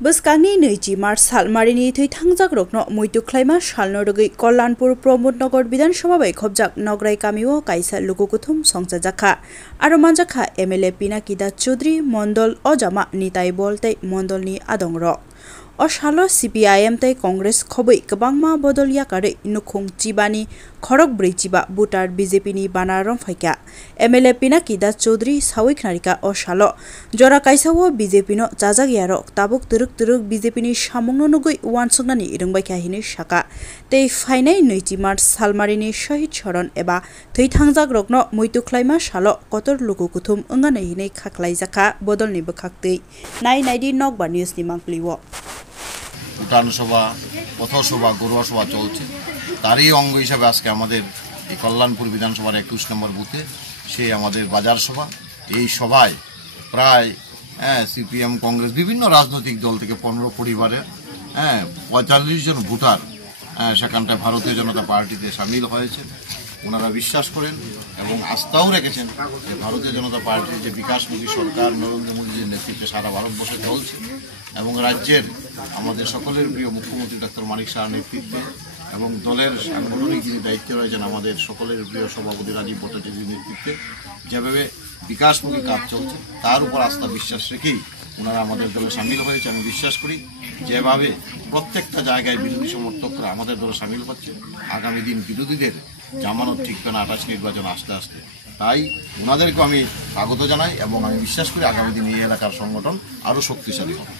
Boskangi Niji Mars Salmarini Tangjak Rokno Muituklaima Shalnorgi Kollanpur Pramodnagar Bidan Sabha bai khobjak Nograi Kamio Kaisa Lukukuthum Songchajaka Aromanjaka MLA Pinakida Chaudhry Mondol Ojama Nitai Bolte Mondolni Adongro Oshalo CPIM tai Congress Khoboi Kabangma Bodoliya Kare Nukhung Chibani Khorok Brichiba Butar BJP ni Banarom Faika MLA Pinakida Chaudhry Sawik Narika Oshalo Jora Kaisawo BJP no Jajagiarok Tabuk Turuk BJP ni Samungno Nugui Wansongnani Irungbai Kahini Shaka Tei Fainai Nuiti Mars Salmarini Shahid Sharon Eba Tui Tangjak Rokno Muituklaima Shalo Kotor Lukukuthum Ungane Hine Khaklaijaka Bodolni Bkhakti Nai Naidi Nokba News ni Mangpliwo উঠান সভা পথসভা গরুয়া সভা চলছে তারই অঙ্গ হিসাবে আজকে আমাদের এই কল্যাণপুর বিধানসভার 21 নম্বর বুথে সেই আমাদের বাজার সভা এই সভায় প্রায় সিপিএম কংগ্রেস বিভিন্ন রাজনৈতিক দল থেকে 15 পরিবারের 45 জন ভোটার সেখানটায় ভারতীয় জনতা পার্টিতে শামিল হয়েছে ওনারা বিশ্বাস করেন এবং আস্থাও রেখেছেন যে ভারতীয় জনতা পার্টির যে বিকাশমুখী সরকার নরেন্দ্র মোদীর নেতৃত্বে সারা ভারতবর্ষে চলছে এবং রাজ্যের আমাদের সকলের প্রিয় মুখ্যমন্ত্রী ডক্টর মানিক সাহার নেতৃত্বে এবং দলের সাংগঠনিক যিনি দায়িত্বে রয়েছেন আমাদের সকলের প্রিয় সভাপতি রাজীব ভট্টাচার্যের নেতৃত্বে যেভাবে বিকাশমুখী কাজ চলছে তার উপর আস্থা বিশ্বাস রেখেই ওনারা আমাদের দলে সামিল হয়েছে আমি বিশ্বাস করি যেভাবে প্রত্যেকটা জায়গায় বিরোধী সমর্থকরা আমাদের দলে সামিল হচ্ছে আগামী দিন বিরোধীদের জামানত ঠিকবে না 28 নির্বাচন আসতে আসতে তাই ওনাদেরকে আমি স্বাগত জানাই এবং আমি বিশ্বাস করি আগামী দিন এই এলাকার সংগঠন আরও শক্তিশালী হবে।